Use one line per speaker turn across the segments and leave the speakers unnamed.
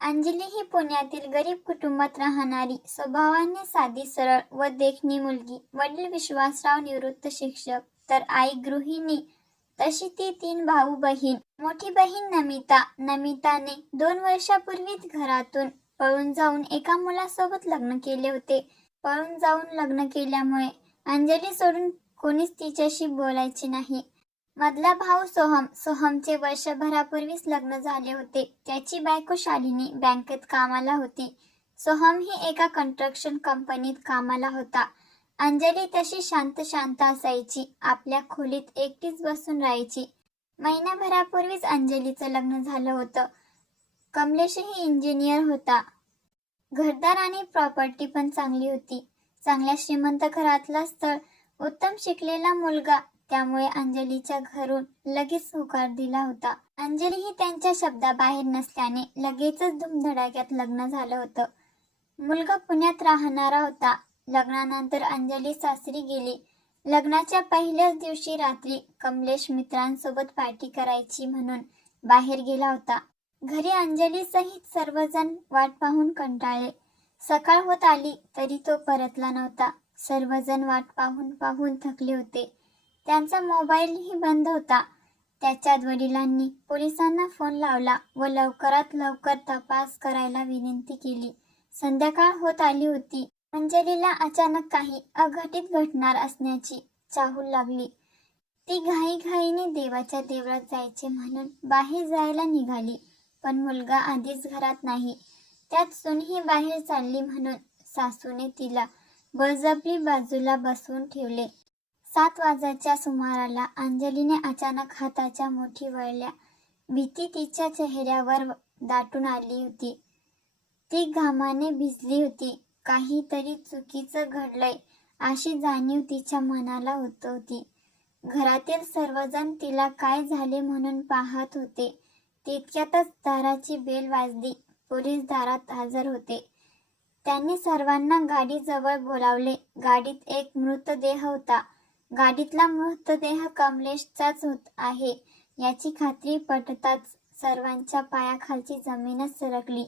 अंजली ही पुण्यातील गरीब कुटुंबात राहणारी स्वभावाने साधी सरळ व देखणी मुलगी वडील विश्वासराव निवृत्त शिक्षक तर आई गृहिणी तशी ती तीन भाऊ बहीण मोठी बहीण नमिता नमिताने दोन वर्षापूर्वीच घरातून पळून जाऊन एका मुलासोबत लग्न केले होते. पळून जाऊन लग्न केल्यामुळे अंजली सोडून कोणीच तिच्याशी बोलायचे नाही. मधला भाऊ सोहम सोहमचे वर्षभरापूर्वीच लग्न झाले होते. त्याची बायको शालिनी बँकेत कामाला होती. सोहम ही एका कंस्ट्रक्शन कंपनीत कामाला होता. अंजली तशी शांत शांत असायची. आपल्या खोलीत एकटीच बसून राहायची. महिन्याभरापूर्वीच अंजलीचं लग्न झालं होतं. कमलेशही इंजिनियर होता. घरदार आणि प्रॉपर्टी पण चांगली होती. चांगल्या श्रीमंत घरातला स्थळ उत्तम शिकलेला मुलगा त्यामुळे अंजलीच्या घरून लगेच होकार दिला होता. अंजली ही त्यांच्या शब्दाबाहेर नसल्याने लगेचच धुमधडाक्यात लग्न झालं होतं. मुलगा पुण्यात राहणारा होता. लग्नानंतर अंजली सासरी गेली. लग्नाच्या पहिल्याच दिवशी रात्री कमलेश मित्रांसोबत पार्टी करायची म्हणून बाहेर गेला होता. घरी अंजली सहित सर्वजण वाट पाहून कंटाळले. सकाळ होत आली तरी तो परतला नव्हता. सर्वजण वाट पाहून पाहून थकले होते. त्यांचा मोबाईलही बंद होता. त्याच्यात वडिलांनी पोलिसांना फोन लावला व लवकरात लवकर तपास करायला विनंती केली. संध्याकाळ होत आली होती. अंजलीला अचानक काही अघटित घटणार असण्याची चाहूल लागली. ती घाईघाईने देवाच्या देवळात जायचे म्हणून बाहेर जायला निघाली पण मुलगा आधीच घरात नाही. त्यात सुनही बाहेर चालली म्हणून सासूने तिला बळजबरी बाजूला बसवून ठेवले. सात वाजाच्या सुमाराला अंजलीने अचानक हाताच्या मुठी वळल्या भीती तिच्या चेहऱ्यावर दाटून आली होती. ती घामाने भिजली होती. काहीतरी चुकीचं घडलंय अशी जाणीव तिच्या मनाला होत होती. घरातील सर्वजण तिला काय झाले म्हणून पाहत होते. तितक्यातच दाराची बेल वाजली. पोलीस दारात हजर होते. त्यांनी सर्वांना गाडीजवळ बोलावले. गाडीत एक मृतदेह होता. गाडीतला मृतदेह कमलेशचाच होत आहे. याची खात्री पटताच सर्वांच्या पायाखालची जमीनच सरकली.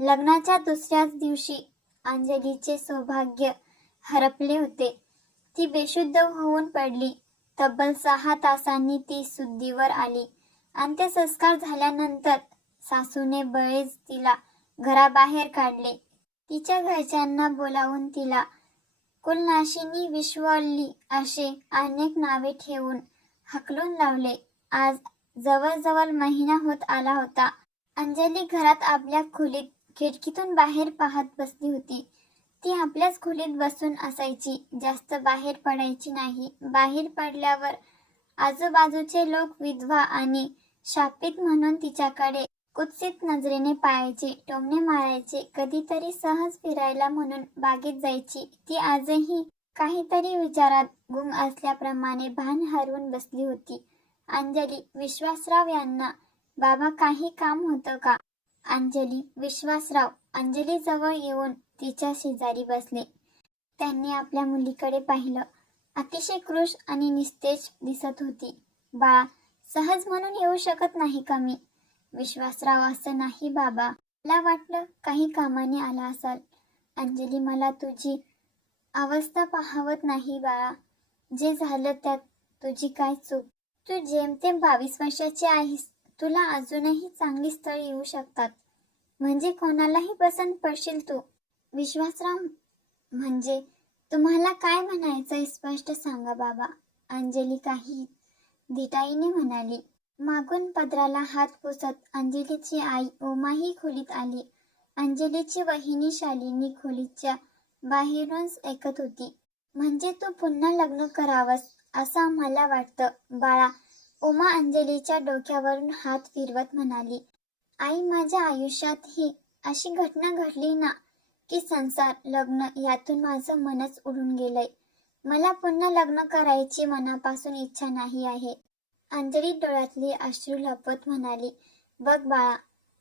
लग्नाच्या दुसऱ्याच दिवशी अंजलीचे सौभाग्य हरपले होते. ती बेशुद्ध होऊन पडली. तब्बल सहा तासांनी ती सुद्धीवर आली. अंत्यसंस्कार झाल्यानंतर सासूने बळेच तिला घराबाहेर काढले. तिच्या घरच्यांना बोलावून तिला कुलनाशिनी विश्वल्ली असे अनेक नावे ठेवून हकलून लावले. आज जवळजवळ महिना होत आला होता. अंजली घरात आपल्या खोलीत खिडकीतून बाहेर पाहत बसली होती. ती आपल्याच खोलीत बसून असायची. जास्त बाहेर पडायची नाही. बाहेर पडल्यावर आजूबाजूचे लोक विधवा आणि शापित म्हणून तिच्याकडे कुत्सित नजरेने पाहायचे टोमणे मारायचे कधीतरी सहज फिरायला म्हणून बागेत जायची. ती आजही काहीतरी विचारात गुम असल्याप्रमाणे भान हरवून बसली होती. अंजली विश्वासराव यांना बाबा काही काम होतं का? अंजली विश्वासराव अंजली जवळ येऊन तिच्या शेजारी बसले. त्यांनी आपल्या मुलीकडे पाहिलं. अतिशय कृश आणि निस्तेज दिसत होती. बाळा सहज म्हणून येऊ शकत नाही का मी? विश्वासराव असं नाही बाबा. मला वाटलं काही कामाने आला असाल. अंजली मला तुझी अवस्था पाहवत नाही बाळा. जे झालं त्यात तुझी काय चूक? तू जेमतेम बावीस वर्षाची आहेस तुला अजूनही चांगली स्थळ येऊ शकतात. म्हणजे कोणालाही पसंत पडशील तू. विश्वासराव म्हणजे तुम्हाला काय म्हणायचं स्पष्ट सांगा बाबा. अंजली काही दिटाईने म्हणाली. मागून पदराला हात पुसत अंजलीची आई उमाही खोलीत आली. अंजलीची वहिनी शालिनी खोलीच्या बाहेरूनच ऐकत होती. म्हणजे तू पुन्हा लग्न करावंस असं मला वाटतं बाळा उमा अंजलीच्या डोक्यावरून हात फिरवत म्हणाली. आई माझ्या आयुष्यात ही अशी घटना घडली ना की संसार लग्न यातून माझं मनच उडून गेलंय. मला पुन्हा लग्न करायची मनापासून इच्छा नाही आहे. अंजली डोळ्यातली अश्रू लपत म्हणाली बघ बाळा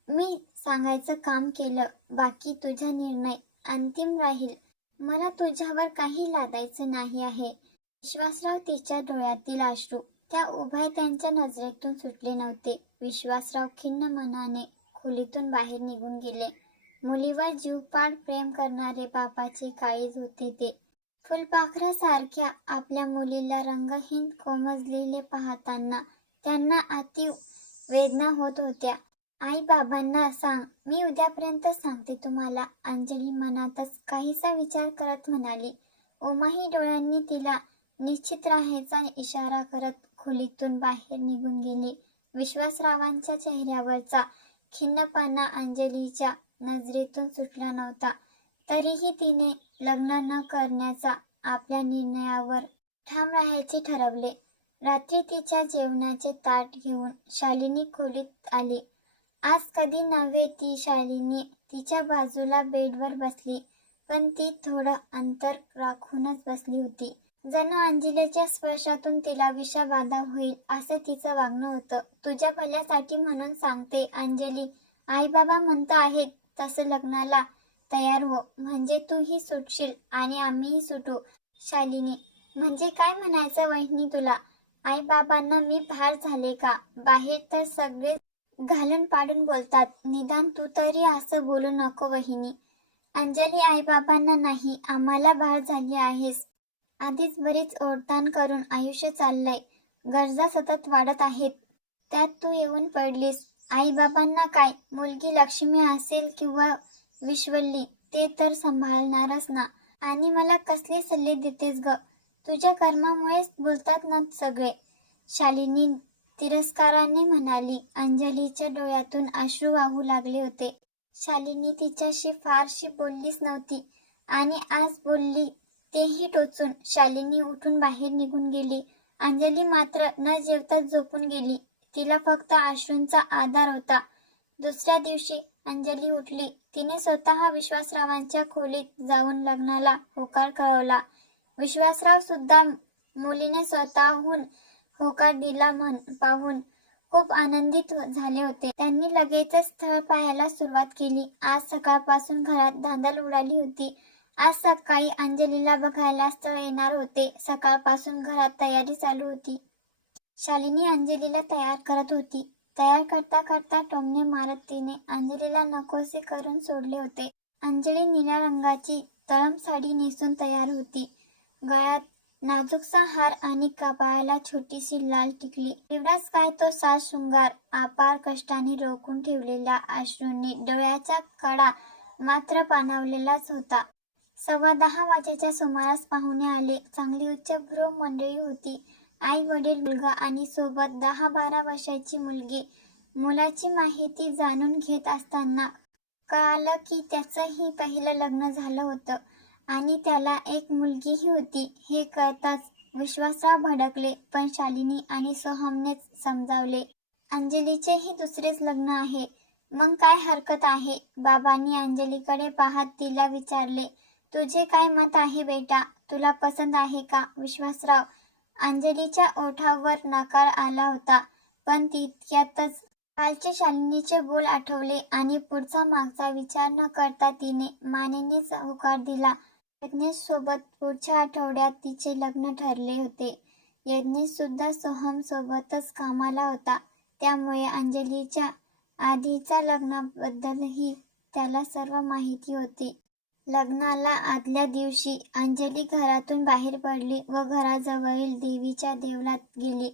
मी सांगायचं काम केलं बाकी तुझा निर्णय अंतिम राहील. मला तुझ्यावर काही लादायचं नाही आहे. विश्वासराव तिच्या डोळ्यातील अश्रू त्या उभय त्यांच्या नजरेतून सुटले नव्हते. विश्वासराव खिन्न मनाने खोलीतून बाहेर निघून गेले. मुलीवर जीवपाड प्रेम करणारे बापाचे काळीज होते ते. फुलपाखरासारख्या आपल्या मुलीला रंगहीन कोमजलेले पाहताना त्यांना अति वेदना होत होत्या. आई बाबांना सांग मी उद्यापर्यंत सांगते तुम्हाला. अंजली मनातच काहीसा विचार करत म्हणाली उमाही डोळ्यांनी तिला निश्चित राहायचा इशारा करत खोलीतून बाहेर निघून गेली. विश्वासरावांच्या चेहऱ्यावरचा खिन्नपणा अंजलीच्या नजरेतून सुटला नव्हता. तरीही तिने लग्न न करण्याचा आपल्या निर्णयावर ठाम राहायचे ठरवले. रात्री तिच्या जेवणाचे ताट घेऊन शालिनी खोलीत आली. आज कधी नव्हे ती शालिनी. तिच्या बाजूला बेडवर बसली पण ती थोडं अंतर राखूनच बसली होती. जणू अंजिलेच्या स्पर्शातून तिला विषाबाधा होईल असं तिचं वागणं होतं. तुझ्या भल्यासाठी म्हणून सांगते अंजली. आई बाबा म्हणत आहेत तसं लग्नाला तयार हो. म्हणजे तूही सुटशील आणि आम्हीही सुटू शालिनी. म्हणजे काय म्हणायचं वहिनी तुला? आई बाबांना मी भार झाले का? बाहेर तर सगळे घालून पाडून बोलतात. निदान तू तरी असं बोलू नको वहिनी. अंजली आई बाबांना नाही आम्हाला भार झाली आहेस. आधीच बरीच ओढताण करून आयुष्य चाललंय. गरजा सतत वाढत आहेत. त्यात तू येऊन पडलीस. आई बाबांना काय? मुलगी लक्ष्मी असेल किंवा विश्वल्ली ते तर सांभाळणारच ना. आणि मला कसले सल्ले देतेस ग? तुझ्या कर्मामुळेच बोलतात ना सगळे. शालिनी तिरस्काराने म्हणाली अंजलीच्या डोळ्यातून अश्रू वाहू लागले होते. शालिनी तिच्याशी फारशी बोललीच नव्हती. आणि आज बोलली तेही टोचून. शालिनी उठून बाहेर निघून गेली. अंजली मात्र न जेवताच झोपून गेली. तिला फक्त अश्रूंचा आधार होता. दुसऱ्या दिवशी अंजली उठली. तिने स्वतः विश्वासरावांच्या खोलीत जाऊन लग्नाला होकार कळवला. विश्वासराव सुद्धा मुलीने स्वतःहून होकार दिला म्हण पाहून खूप आनंदित झाले होते. त्यांनी लगेचच स्थळ पाहायला सुरुवात केली. आज सकाळपासून घरात धांदल उडाली होती. आज सकाळी अंजलीला बघायला स्थळ येणार होते. सकाळपासून घरात तयारी चालू होती. शालिनी अंजलीला तयार करत होती. तयार करता करता टोमने मारत तिने अंजलीला नकोसे करून सोडले होते. अंजली निळ्या रंगाची तळम साडी नेसून तयार होती. गळ्यात नाजूकसा हार आणि कपाळाला छोटीशी लाल टिकली. एवढाच काय तो साज शृंगार आपार कष्टाने रोखून ठेवलेल्या अश्रूंनी डोळ्याचा कडा मात्र पाणावलेलाच होता. सव्वा दहा वाजेच्या सुमारास पाहुणे आले. चांगली उच्च भ्रू मंडळी होती. आई वडील मुलगा आणि सोबत दहा बारा वर्षाची मुलगी. मुलाची माहिती जाणून घेत असताना कळालं की त्याचंही पहिलं लग्न झालं होतं आणि त्याला एक मुलगीही होती. हे कळताच विश्वासराव भडकले पण शालिनी आणि सोहमनेच समजावले अंजलीचेही दुसरेच लग्न आहे. मग काय हरकत आहे? बाबांनी अंजलीकडे पाहत तिला विचारले तुझे काय मत आहे बेटा? तुला पसंत आहे का विश्वासराव? अंजलीच्या ओठावर नकार आला होता पण तितक्यातच कालचे शालिनीचे बोल आठवले आणि पुढचा मागचा विचार न करता तिने मानेनेच होकार दिला. यज्ञेश सोबत पुढच्या आठवड्यात तिचे लग्न ठरले होते. यज्ञेश सुद्धा सोहम सोबतच कामाला होता. त्यामुळे अंजलीच्या आधीच्या लग्नाबद्दलही त्याला सर्व माहिती होती. लग्नाला आदल्या दिवशी अंजली घरातून बाहेर पडली व घराजवळील देवीच्या देवळात गेली.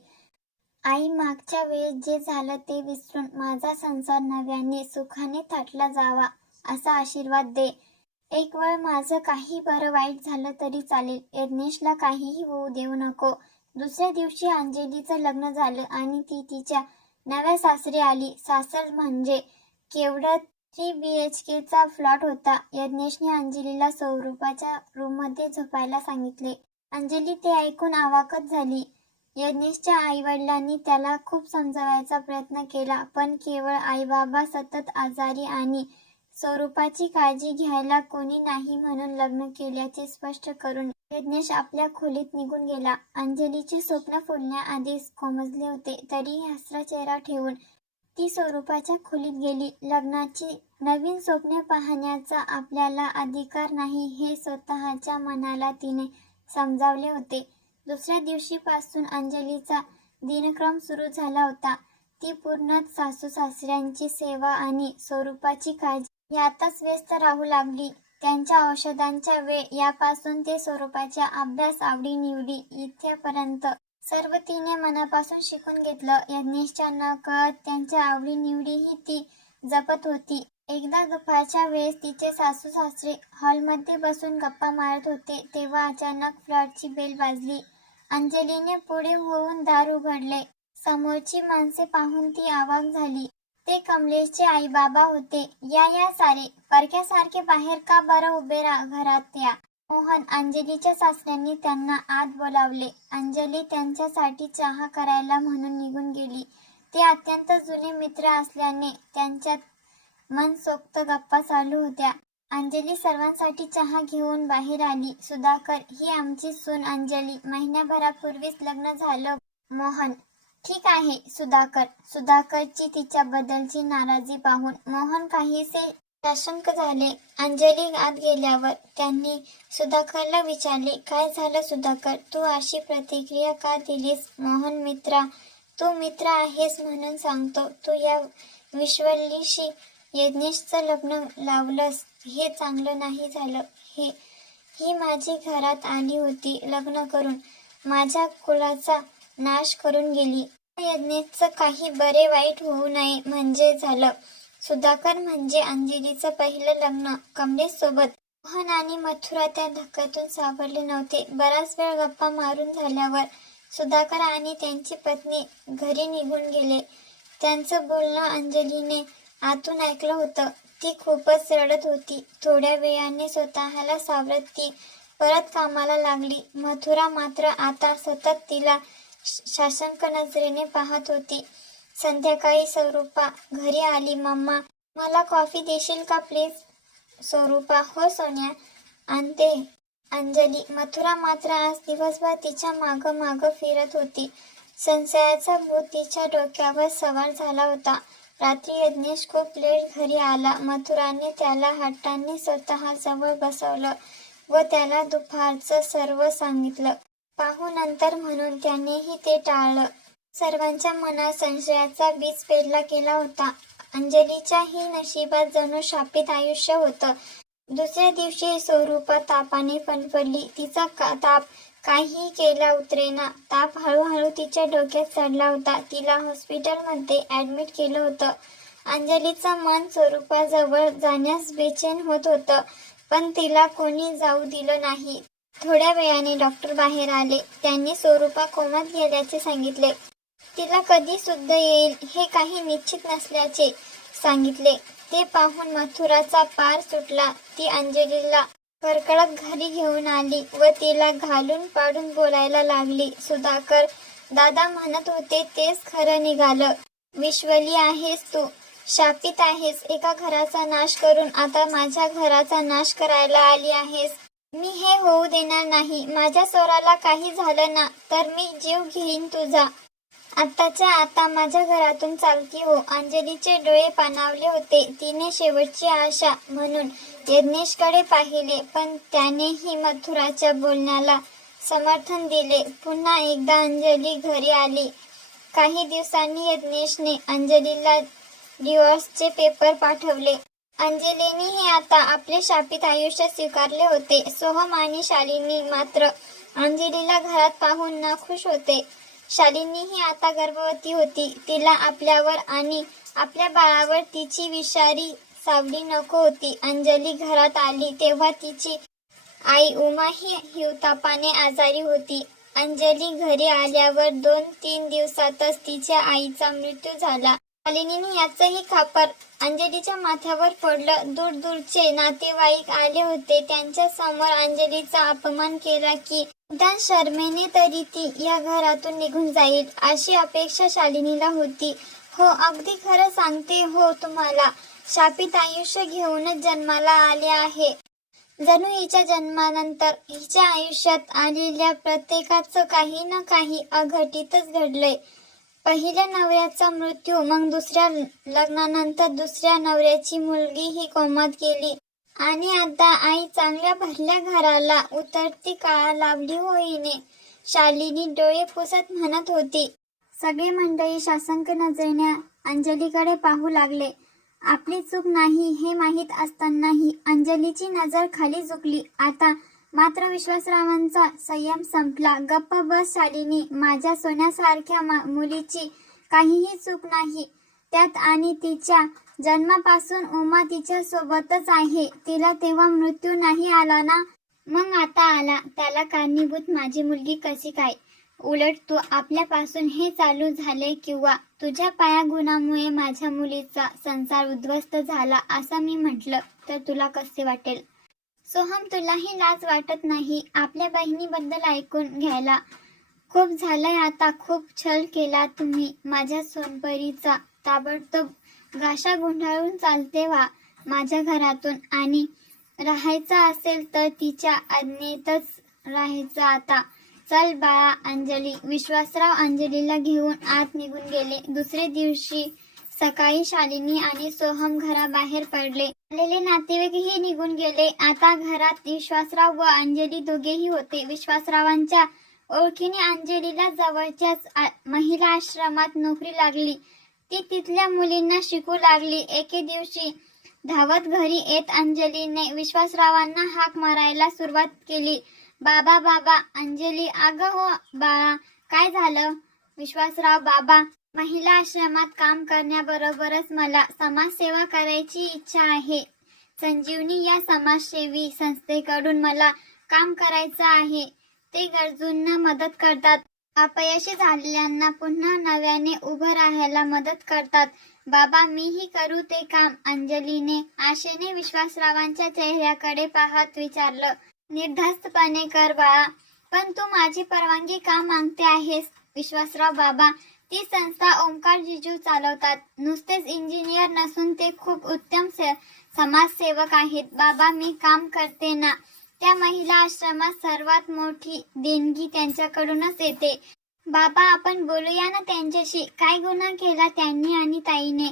आई मागच्या वेळेस जे झालं ते विसरून माझा संसार नव्याने सुखाने थाटला जावा असा आशीर्वाद दे. एक वेळ माझं काही बरं वाईट झालं तरी चालेल यज्ञेशला काहीही होऊ देऊ नको. दुसऱ्या दिवशी अंजलीचं लग्न झालं आणि ती तिच्या नव्या सासरी आली. सासर म्हणजे केवढं थ्री बी एच केचा फ्लॉट होता यज्ञेशने अंजलीला स्वरूपाच्या रूममध्ये झोपायला सांगितले. अंजली ते ऐकून आवाकत झाली. यज्ञेशच्या आईवडिलांनी त्याला खूप समजावायचा प्रयत्न केला पण केवळ आईबाबा सतत आजारी आणि स्वरूपाची काळजी घ्यायला कोणी नाही म्हणून लग्न केल्याचे स्पष्ट करून यज्ञेश आपल्या खोलीत निघून गेला. अंजलीचे स्वप्न फुलण्याआधीच कोमजले होते तरीही हसरा चेहरा ठेवून ती स्वरूपाच्या खोलीत गेली. लग्नाची नवीन स्वप्ने पाहण्याचा आपल्याला अधिकार नाही हे स्वतःच्या मनाला तिने समजावले होते. दुसऱ्या दिवशीपासून अंजलीचा दिनक्रम सुरू झाला होता. ती पूर्ण सासू सासऱ्यांची सेवा आणि स्वरूपाची काळजी यातच व्यस्त राहू लागली. त्यांच्या औषधांच्या वेळ यापासून ते स्वरूपाच्या अभ्यास आवडी निवडी इथेपर्यंत सर्व तिने मनापासून शिकून घेतलं. यज्ञेशच्या न कळत त्यांच्या आवडीनिवडीही ती जपत होती. एकदा दुपारच्या वेळेस तिचे सासू सासरे हॉलमध्ये बसून गप्पा मारत होते. तेव्हा अचानक फ्लॉटची बेल वाजली. अंजलीने पुढे होऊन दार उघडले. समोरची माणसे पाहून ती आवाक झाली. ते कमलेशचे आई बाबा होते. या या सारे. परक्यासारखे बाहेर का बरं उभे रा घरात या मोहन अंजलीच्या सासऱ्यांनी त्यांना आत बोलावले. अंजली त्यांच्यासाठी चहा करायला म्हणून निघून गेली. ते अत्यंत जुने मित्र असल्याने त्यांच्यात मनसोक्त गप्पा चालू होत्या. अंजली सर्वांसाठी चहा घेऊन बाहेर आली. सुधाकर ही आमची सून अंजली. महिन्याभरापूर्वीच लग्न झालं. मोहन ठीक आहे सुधाकर. सुधाकरची तिच्याबद्दलची नाराजी पाहून मोहन काहीसे साशंक झाले. अंजली आत गेल्यावर त्यांनी सुधाकरला विचारले काय झालं सुधाकर? तू अशी प्रतिक्रिया का दिलीस? मोहन मित्रा तू मित्र आहेस म्हणून सांगतो. तू या विश्वलीशी यज्ञेशचं लग्न लावलंस. हे चांगलं नाही झालं. हे ही माझी घरात आली होती लग्न करून. माझ्या कुलाचा नाश करून गेली. यज्ञेशचं काही बरे वाईट होऊ नये म्हणजे झालं. सुधाकर म्हणजे अंजलीचं पहिलं लग्न. कमलेश सोबत मोहन आणि मथुरा त्या धक्क्यातून सावरले नव्हते. बराच वेळ गप्पा मारून झाल्यावर सुधाकर आणि त्यांची पत्नी घरी निघून गेले. त्यांचं बोलणं अंजलीने आतून ऐकलं होतं. ती खूपच रडत होती. थोड्या वेळाने स्वतःला सावरत ती परत कामाला लागली. मथुरा मात्र आता सतत तिला शासनक नजरेने पाहत होती. संध्याकाळी स्वरूपा घरी आली. मम्मा मला कॉफी देशील का प्लीज? स्वरूपा हो सोन्या. आणते. अंजली मथुरा मात्र आज दिवसभर तिच्या माग माग फिरत होती. संशयाचा भूत तिच्या डोक्यावर सवार झाला होता. रात्री यज्ञेश खूप लेट घरी आला. मथुराने त्याला हट्टांनी स्वतः जवळ बसवलं व त्याला दुपारचं सर्व सांगितलं. पाहू नंतर म्हणून त्यानेही ते टाळलं. सर्वांच्या मनात संशयाचा बीज पेरला गेला होता. अंजलीच्याही नशिबात जणू शापित आयुष्य होतं. दुसऱ्या दिवशी स्वरूपा तापाने फणफडली तिचा का ताप काही केला उतरेना. ताप हळूहळू तिच्या डोक्यात चढला होता. तिला हॉस्पिटलमध्ये ऍडमिट केलं होतं. अंजलीचं मन स्वरूपाजवळ जाण्यास बेचैन होत होतं पण तिला कोणी जाऊ दिलं नाही. थोड्या वेळाने डॉक्टर बाहेर आले. त्यांनी स्वरूपा कोमात गेल्याचे सांगितले. तिला कधी सुद्धा येईल हे काही निश्चित नसल्याचे सांगितले. ते पाहून मथुराचा पार सुटला. ती अंजलीला कडकडत घरी घेऊन आली व तिला घालून पाडून बोलायला लागली. सुधाकर दादा म्हणत होते तेच खरं निघालं. विश्वली आहेस तू. शापित आहेस. एका घराचा नाश करून आता माझ्या घराचा नाश करायला आली आहेस. मी हे होऊ देणार नाही. माझ्या स्वराला काही झालं ना तर मी जीव घेईन तुझा. आत्ताच्या आता माझ्या घरातून चालती हो. अंजलीचे डोळे पाणावले होते. तिने शेवटची आशा म्हणून यज्ञेशकडे पाहिले पण त्यानेही मथुराच्या बोलण्याला समर्थन दिले. पुन्हा एकदा अंजली घरी आली. काही दिवसांनी यज्ञेशने अंजलीला डिवोर्सचे पेपर पाठवले. अंजलीनेही आता आपले शापित आयुष्य स्वीकारले होते. सोहम आणि शालिनी मात्र अंजलीला घरात पाहून नाखुश होते. शालिनी ही आता गर्भवती होती. तिला आपल्यावर आणि आपल्या बाळावर तिची विषारी सावली नको होती. अंजली घरात आली तेव्हा तिची आई उमा ही हिवतापाने आजारी होती. अंजली घरी आल्यावर दोन तीन दिवसातच तिच्या आईचा मृत्यू झाला. शालिनीने याचंही खापर अंजलीच्या माथ्यावर पडलं दूर दूरचे नातेवाईक आले होते. त्यांच्यासमोर अंजलीचा अपमान केला की निदान शर्मेने तरी ती या घरातून निघून जाईल अशी अपेक्षा शालिनीला होती. हो अगदी खरं सांगते हो तुम्हाला. शापित आयुष्य घेऊनच जन्माला आले आहे. जणू हिच्या जन्मानंतर हिच्या आयुष्यात आलेल्या प्रत्येकाचं काही ना काही अघटितच घडलंय. पहिल्या नवऱ्याचा मृत्यू मग दुसऱ्या लग्नानंतर दुसऱ्या नवऱ्याची मुलगी ही कोमात गेली आणि आता आई चांगल्या भरल्या घराला उतरती काळा लावली होईने. शालिनी डोळे पुसत म्हणत होती सगळे मंडळी शासंक नजरेने अंजलीकडे पाहू लागले. आपली चूक नाही हे माहीत असतानाही अंजलीची नजर खाली झुकली. आता मात्र विश्वासरावांचा संयम संपला. गप्प बस शालिनी माझ्या सोन्यासारख्या मा- मुलीची काहीही चूक नाही. त्यात आणि तिच्या जन्मापासून उमा तिच्या सोबतच आहे. तिला तेव्हा मृत्यू नाही आला ना? मग आता आला. त्याला कारणीभूत माझी मुलगी कशी काय? उलट तू आपल्यापासून हे चालू झाले किंवा तुझ्या पायागुणामुळे माझ्या मुलीचा संसार उद्ध्वस्त झाला असं मी म्हटलं तर तुला कसे वाटेल? सोहम तुलाही लाज वाटत नाही. आपल्या बहिणीबद्दल ऐकून घ्यायला खूप झालंय आता. खूप छल केला तुम्ही. माझ्या सोनपरीचा ताबडतोब गाशा गुंडाळून चालते वा माझ्या घरातून. आणि राहायचं असेल तर तिच्या आज्ञेतच राहायचं आता. चल बाळा अंजली. विश्वासराव अंजलीला घेऊन आत निघून गेले. दुसरे दिवशी सकाळी शालिनी आणि सोहम घराबाहेर पडले. आलेले नातेवाईकही निघून गेले. आता घरात विश्वासराव व अंजली दोघेही होते. विश्वासरावांच्या ओळखीने अंजलीला जवळच्याच महिला आश्रमात नोकरी लागली. ती तिथल्या मुलींना शिकू लागली. एके दिवशी धावत घरी येत अंजलीने विश्वासरावांना हाक मारायला सुरुवात केली. बाबा बाबा अंजली अग हो बाळा काय झालं? विश्वासराव बाबा महिला आश्रमात काम करण्याबरोबरच मला समाजसेवा करायची इच्छा आहे. संजीवनी या समाजसेवी संस्थेकडून मला काम करायचं आहे. ते गरजूंना मदत करतात. अपयशी झालेल्यांना पुन्हा नव्याने उभं राहायला मदत करतात. बाबा मीही करू ते काम अंजलीने आशेने विश्वासरावांच्या चेहऱ्याकडे पाहत विचारलं. निर्धास्तपणे कर बाळा पण तू माझी परवानगी का मागते आहेस? विश्वासराव बाबा ती संस्था ओंकार जिजू चालवतात. नुसतेच इंजिनियर नसून ते खूप उत्तम से- समाजसेवक आहेत. बाबा मी काम करते ना. त्या महिला आश्रमात सर्वात मोठी देणगी त्यांच्याकडूनच येते. बाबा आपण बोलूया ना त्यांच्याशी. काय गुन्हा केला त्यांनी आणि ताईने?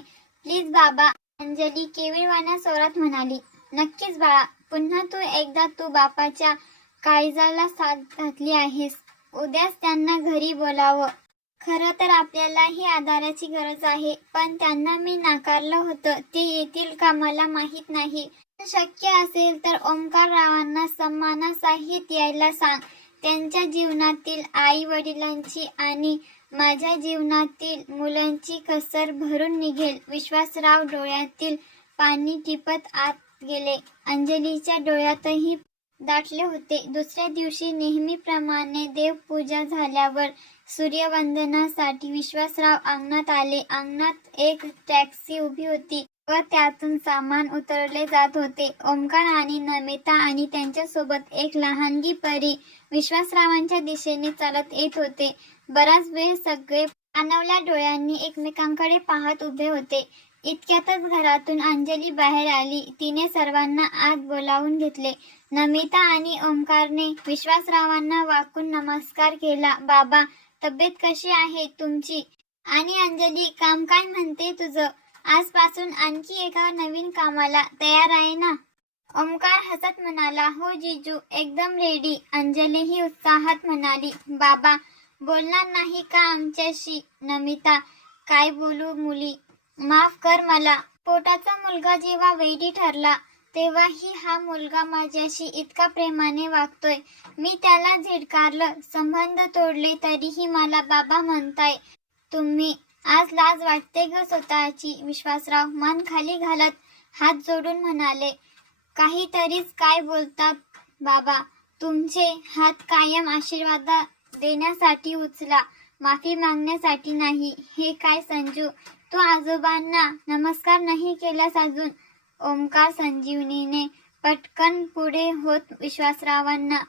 प्लीज बाबा अंजली केविळवाण्या स्वरात म्हणाली नक्कीच बाळा पुन्हा तू एकदा तू बापाच्या काळजाला साथ घातली आहेस. उद्याच त्यांना घरी बोलावं. खरं तर आपल्यालाही आधाराची गरज आहे पण त्यांना मी नाकारलं होतं. ते येतील का मला माहीत नाही. शक्य असेल तर ओंकार रावांना सन्मानासहित यायला सांग. त्यांच्या जीवनातील आई वडिलांची आणि माझ्या जीवनातील मुलांची कसर भरून निघेल. विश्वासराव डोळ्यातील पाणी टिपत आत गेले. अंजलीच्या डोळ्यातही दाटले होते. दुसऱ्या दिवशी नेहमीप्रमाणे देवपूजा झाल्यावर सूर्यवंदनासाठी विश्वासराव अंगणात आले. अंगणात एक टॅक्सी उभी होती. व त्यातून सामान उतरले जात होते. ओमकार आणि नमिता आणि त्यांच्यासोबत एक लहानगी परी विश्वासरावांच्या दिशेने चालत येत होते. बराच वेळ सगळे पाणवल्या डोळ्यांनी एकमेकांकडे पाहत उभे होते. इतक्यातच घरातून अंजली बाहेर आली. तिने सर्वांना आत बोलावून घेतले. नमिता आणि ओमकारने विश्वासरावांना वाकून नमस्कार केला. बाबा तब्येत कशी आहे तुमची? आणि अंजली काम काय म्हणते तुझं? आजपासून आणखी एका नवीन कामाला तयार आहे ना? ओमकार हसत म्हणाला हो जिजू एकदम रेडी अंजलीही उत्साहात म्हणाली बाबा बोलणार नाही का आमच्याशी? नमिता काय बोलू मुली? माफ कर मला. पोटाचा मुलगा जेव्हा वेडी ठरला तेव्हाही हा मुलगा माझ्याशी इतका प्रेमाने वागतोय. मी त्याला झिडकारलं संबंध तोडले तरीही मला बाबा म्हणताय तुम्ही आज लाज वाटते ग स्वतःची. विश्वासराव मन खाली घालत हात जोडून म्हणाले काहीतरीच काय बोलतात बाबा. तुमचे हात कायम आशीर्वाद देण्यासाठी उचला. माफी मागण्यासाठी नाही. हे काय संजू? तू आजोबांना नमस्कार नाही केलास अजून ओमकार संजीवनीने पटकन पुढे होत विश्वासरावांना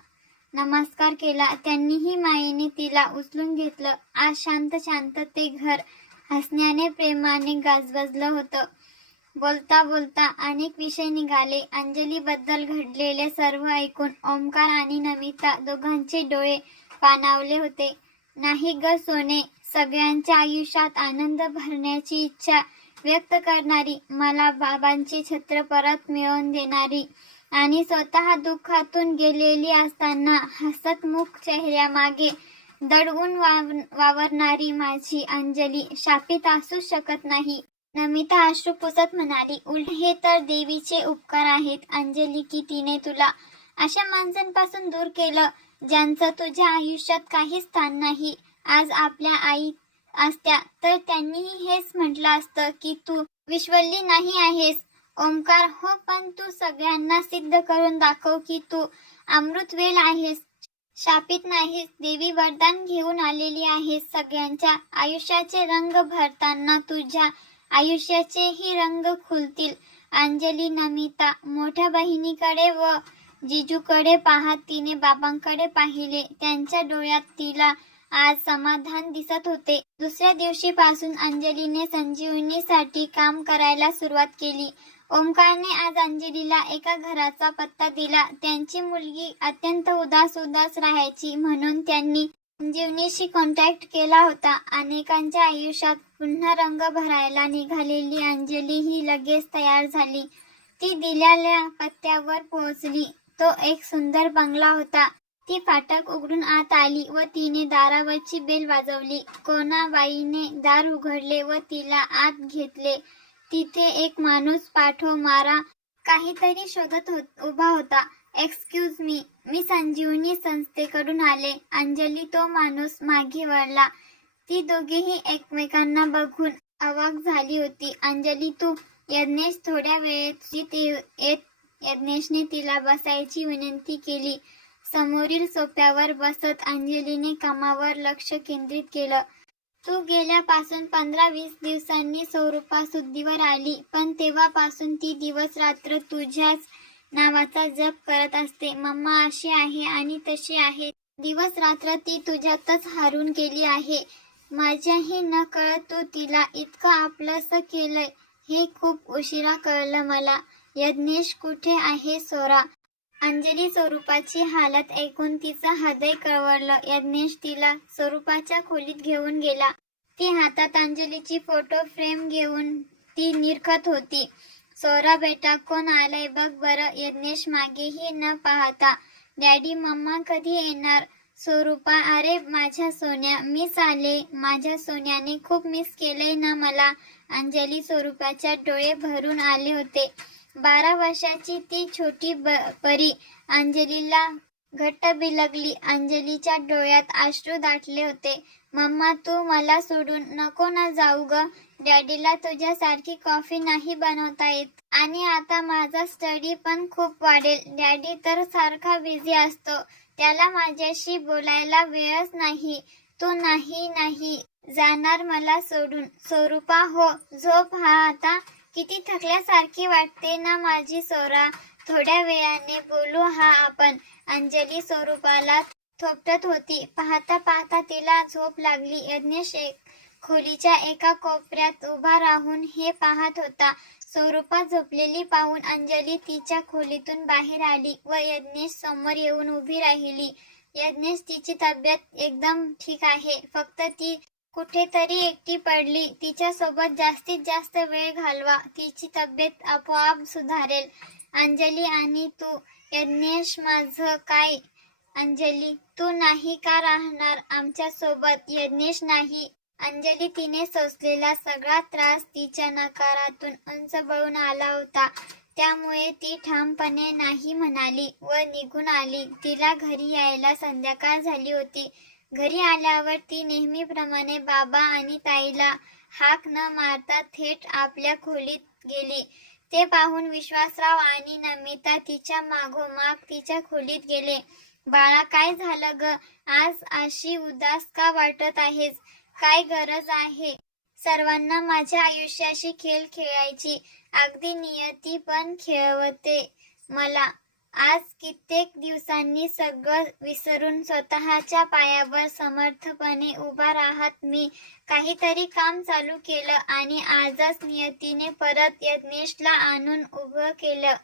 नमस्कार केला. त्यांनीही मायेने तिला उचलून घेतलं. आज शांत शांत ते घर हसण्याने प्रेमाने गाजबजलं होतं. बोलता बोलता अनेक विषय निघाले. अंजली बद्दल घडलेले सर्व ऐकून ओमकार आणि नमिता दोघांचे डोळे पाणावले होते. नाही ग सोने सगळ्यांच्या आयुष्यात आनंद भरण्याची इच्छा व्यक्त करणारी मला बाबांची छत्र परत मिळवून देणारी आणि स्वतः दुःखातून गेलेली असताना हसतमुख चेहऱ्यामागे दडवून वाव- वावरणारी माझी अंजली शापित असू शकत नाही. नमिता अश्रू पुसत म्हणाली उलट हे तर देवीचे उपकार आहेत. अंजली की तिने तुला अशा माणसांपासून दूर केलं ज्यांचं तुझ्या आयुष्यात काही स्थान नाही. आज आपल्या आई असत्या तर त्यांनीही हेच म्हटलं असतं की तू विश्वल्ली नाही आहेस. ओंकार हो पण तू सगळ्यांना सिद्ध करून दाखव की तू अमृतवेल आहेस. शापित नाहीस देवी वरदान घेऊन आलेली आहेस सगळ्यांच्या. आयुष्याचे रंग भरताना तुझ्या आयुष्याचेही रंग खुलतील. अंजली नमिता मोठ्या बहिणीकडे व जिजूकडे पाहत तिने बाबांकडे पाहिले. त्यांच्या डोळ्यात तिला आज समाधान दिसत होते. दुसऱ्या दिवशीपासून अंजलीने संजीवनीसाठी काम करायला सुरुवात केली. ओमकारने आज अंजलीला एका घराचा पत्ता दिला. त्यांची मुलगी अत्यंत उदास उदास राहायची म्हणून त्यांनी संजीवनीशी कॉन्टॅक्ट केला होता. अनेकांच्या आयुष्यात पुन्हा रंग भरायला निघालेली अंजली ही लगेच तयार झाली. ती दिलेल्या पत्त्यावर पोहोचली. तो एक सुंदर बंगला होता. ती फाटक उघडून आत आली व तिने दारावरची बेल वाजवली. कोणाबाईने दार उघडले व तिला आत घेतले. तिथे एक माणूस पाठो मारा. काहीतरी शोधत होत उभा होता. एक्सक्यूज मी मी संजीवनी संस्थेकडून आले. अंजली तो माणूस मागे वळला. ती दोघेही एकमेकांना बघून अवाक झाली होती. अंजली तू यज्ञेश थोड्या वेळेत येत यज्ञेशने तिला बसायची विनंती केली. समोरील सोप्यावर बसत अंजलीने कामावर लक्ष केंद्रित केलं. तू गेल्यापासून पंधरा वीस दिवसांनी स्वरूपा सुद्धीवर आली पण तेव्हापासून ती दिवस रात्र तुझ्याच नावाचा जप करत असते. मम्मा अशी आहे आणि तशी आहे. दिवस रात्र ती तुझ्यातच हारून गेली आहे. माझ्याही न कळत तू तिला इतकं आपलंस केलंय. हे खूप उशिरा कळलं मला. यज्ञेश कुठे आहे सोरा? अंजली स्वरूपाची हालत ऐकून तिचं हृदय कळवळलं. यज्ञेश तिला स्वरूपाच्या खोलीत घेऊन गेला. ती हातात अंजलीची फोटो फ्रेम घेऊन ती निरखत होती. सोरा बेटा कोण आलाय बघ बरं. यज्ञेश मागेही न पाहता डॅडी मम्मा कधी येणार? स्वरूपा अरे माझ्या सोन्या मिस आले. माझ्या सोन्याने खूप मिस केलंय ना मला. अंजली स्वरूपाच्या डोळे भरून आले होते. बारा वर्षाची ती छोटी ब- परी अंजलीला घट्ट बिलगली. अंजलीच्या डोळ्यात अश्रू दाटले होते. मम्मा तू मला सोडून नको ना जाऊ ग. डॅडीला तुझ्यासारखी कॉफी नाही बनवता येत. आणि आता माझा स्टडी पण खूप वाढेल. डॅडी तर सारखा बिझी असतो. त्याला माझ्याशी बोलायला वेळच नाही. तू नाही नाही. जाणार मला सोडून. स्वरूपा हो झोप. हा आता किती थकल्यासारखी वाटते ना माझी सोरा. थोड्या वेळाने बोलू हा आपण. अंजली स्वरूपाला थोपटत होती. पाहता पाहता तिला झोप लागली. यज्ञेश एक खोलीच्या एका कोपऱ्यात उभा राहून हे पाहत होता. स्वरूपा झोपलेली पाहून अंजली तिच्या खोलीतून बाहेर आली व यज्ञेश समोर येऊन उभी राहिली. यज्ञेश तिची तब्येत एकदम ठीक आहे. फक्त ती कुठेतरी एकटी पडली. तिच्या सोबत जास्तीत जास्त वेळ घालवा. तिची तब्येत आपोआप सुधारेल. अंजली आणि तू यज्ञेश माझं काय? अंजली तू नाही का राहणार आमच्यासोबत यज्ञेश नाही. अंजली तिने सोसलेला सगळा त्रास तिच्या नकारातून उंच बळून आला होता. त्यामुळे ती ठामपणे नाही म्हणाली व निघून आली. तिला घरी यायला संध्याकाळ झाली होती. घरी आल्यावर ती नेहमीप्रमाणे बाबा आणि ताईला हाक न मारता थेट आपल्या खोलीत गेली. ते पाहून विश्वासराव आणि नमिता तिच्या मागोमाग तिच्या खोलीत गेले. बाळा काय झालं ग? आज अशी उदास का वाटत आहेस? काय गरज आहे? सर्वांना माझ्या आयुष्याशी खेळ खेळायची. अगदी नियती पण खेळवते मला. आज कित्येक दिवसांनी सगळं विसरून स्वतःच्या पायावर समर्थपणे उभा राहत मी. काहीतरी काम चालू केलं आणि आजच नियतीने परत यज्ञेशला आणून उभं केलं.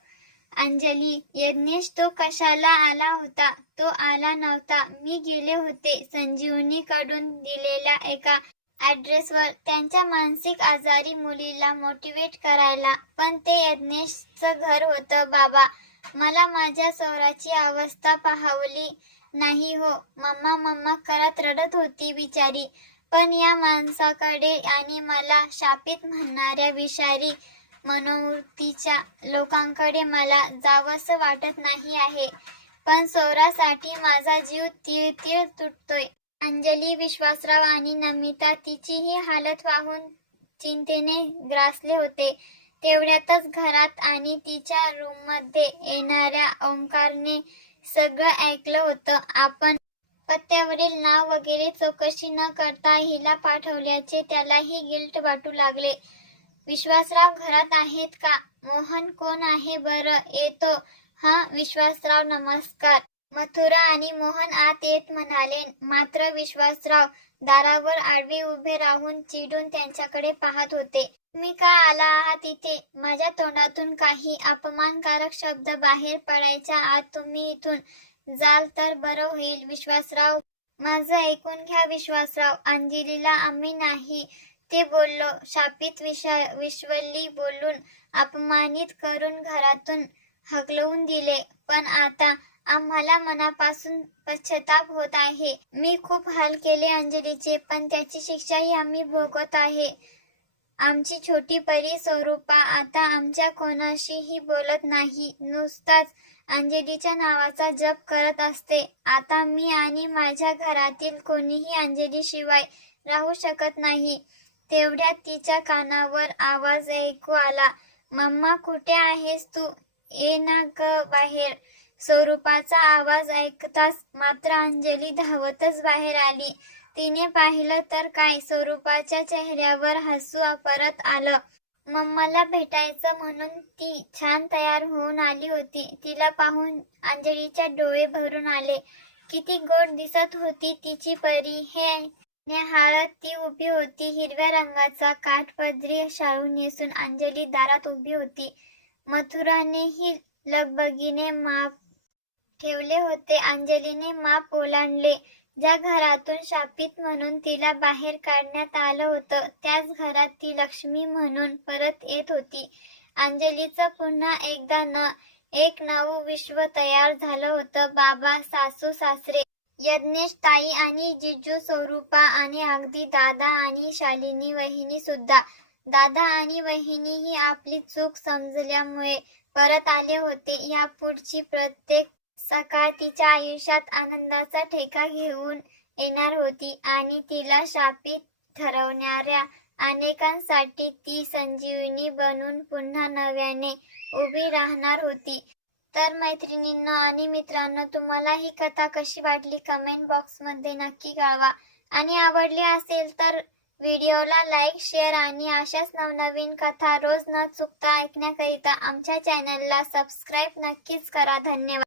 अंजली यज्ञेश तो कशाला आला होता? तो आला नव्हता. मी गेले होते संजीवनी कडून दिलेल्या एका ऍड्रेसवर त्यांच्या मानसिक आजारी मुलीला मोटिवेट करायला. पण ते यज्ञेशचं घर होतं बाबा. मला माझ्या सौराची अवस्था पाहवली नाही हो. मम्मा मम्मा करत रडत होती बिचारी. पण या माणसाकडे आणि मला शापित म्हणणाऱ्या विषारी मनोवृत्तीच्या लोकांकडे मला जावंसं वाटत नाही आहे. पण सौरासाठी माझा जीव तीळ तीळ तुटतोय. अंजली विश्वासराव आणि नमिता तिचीही हालत वाहून चिंतेने ग्रासले होते. तेवढ्यातच घरात आणि तिच्या रूममध्ये येणाऱ्या ओंकारने सगळं ऐकलं होतं. आपण पत्त्यावरील नाव वगैरे चौकशी न करता हिला पाठवल्याचे त्यालाही गिल्ट वाटू लागले. विश्वासराव घरात आहेत का? मोहन कोण आहे बरं? येतो. हा विश्वासराव नमस्कार. मथुरा आणि मोहन आत येत म्हणाले मात्र विश्वासराव दारावर आडवी उभे राहून चिडून त्यांच्याकडे पाहत होते. तुम्ही का आला आहात इथे? माझ्या तोंडातून काही अपमानकारक शब्द बाहेर पडायच्या आत तुम्ही इथून जाल तर बरं होईल. विश्वासराव माझं ऐकून घ्या विश्वासराव. अंजलीला आम्ही नाही. ते बोललो शापित विषा विश्वली बोलून अपमानित करून घरातून हकलवून दिले. पण आता आम्हाला मनापासून पश्चाताप होत आहे. मी खूप हाल केले अंजलीचे पण त्याची शिक्षाही आम्ही भोगत आहे. आमची छोटी परी स्वरूपा आता आमच्या कोणाशीही बोलत नाही. नुसताच अंजलीच्या नावाचा जप करत असते. आता मी आणि माझ्या घरातील कोणीही अंजली शिवाय राहू शकत नाही. तेवढ्यात तिच्या कानावर आवाज ऐकू आला मम्मा कुठे आहेस तू? ये ना ग बाहेर. स्वरूपाचा आवाज ऐकताच मात्र अंजली धावतच बाहेर आली. तिने पाहिलं तर काय? स्वरूपाच्या चेहऱ्यावर हसू परत आलं. मम्माला भेटायचं म्हणून ती छान तयार होऊन आली होती. तिला पाहून अंजलीच्या डोळे भरून आले. किती गोड दिसत होती तिची परी. हे नेहाळत ती उभी होती. हिरव्या रंगाचा काठपदरी शाळू नेसून अंजली दारात उभी होती. मथुरानेही लगबगीने माप ठेवले होते. अंजलीने माप ओलांडले. ज्या घरातून शापित म्हणून तिला बाहेर काढण्यात आलं होतं त्याच घरात ती लक्ष्मी म्हणून परत येत होती. अंजलीचं पुन्हा एकदा न एक नवं विश्व तयार झालं होतं. बाबा सासू सासरे यज्ञेश ताई आणि जिजू स्वरूपा आणि अगदी दादा आणि शालिनी वहिनी सुद्धा. दादा आणि वहिनी ही आपली चूक समजल्यामुळे परत आले होते. या पुढची प्रत्येक सकाळ तिच्या आयुष्यात आनंदाचा ठेका घेऊन येणार होती आणि तिला शापित ठरवणाऱ्या अनेकांसाठी ती संजीवनी बनून पुन्हा नव्याने उभी राहणार होती. तर मैत्रिणींना आणि मित्रांनो तुम्हाला ही कथा कशी वाटली कमेंट बॉक्समध्ये नक्की कळवा. आणि आवडली असेल तर व्हिडिओला लाईक शेअर आणि अशाच नवनवीन कथा रोज न चुकता ऐकण्याकरिता आमच्या चॅनलला सबस्क्राईब नक्कीच करा. धन्यवाद.